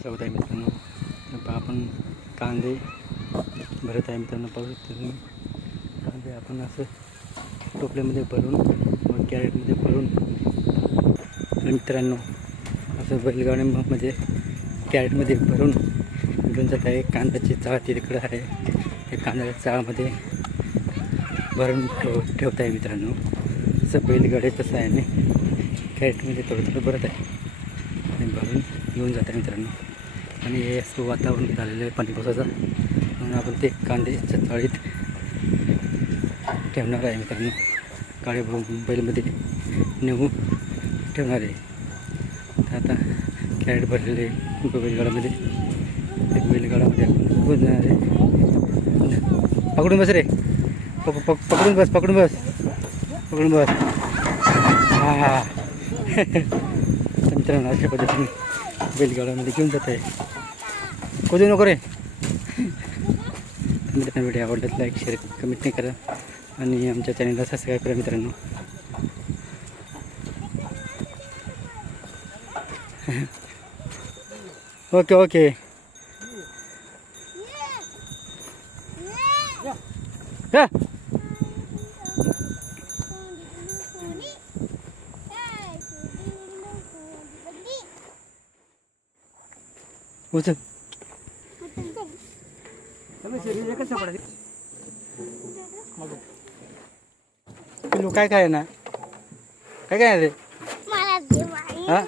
स्वागत आहे मित्रांनो. आपण कांदे भरत आहे मित्रांनो. पाहू शकतो तुम्ही. कांदे आपण असं टोपल्यामध्ये भरून मग कॅरेटमध्ये भरून मित्रांनो असं बैलगाड्यामध्ये कॅरेटमध्ये भरून घेऊन जात आहे कांद्याची चाळ तिकडं आहे. त्या कांद्याच्या चाळामध्ये भरून ठेवत आहे मित्रांनो. असं बैलगाडी तसं आहे आणि कॅरेटमध्ये थोडं थोडं भरत आहे. आणि भरून घेऊन जात आहे मित्रांनो. आणि हे असं वातावरण झालेलं आहे पाणी पावसाचं. म्हणून आपण ते कांद्याच्या चाळीत ठेवणार आहे मित्रांनो. काळे बैलमध्ये नेऊ ठेवणार आहे. तर आता कॅरेट भरलेले आहे बैलगाडामध्ये. बैलगाडामध्ये आपण आहे. पकडून बस रे. पक पक पकडून बस पकडून बस. पकडून बस. हा हा. मित्रांनो अशा पद्धतीने बैलगाडामध्ये घेऊन जात आहे. कुठे नको रे? मित्रांनो व्हिडिओ आवडला लाईक शेअर कमेंट नाही करा. आणि आमच्या चॅनलला सबस्क्राईब करा मित्रांनो. ओके ओके या उचल पिलू काय काय ना? काय काय रे? हा?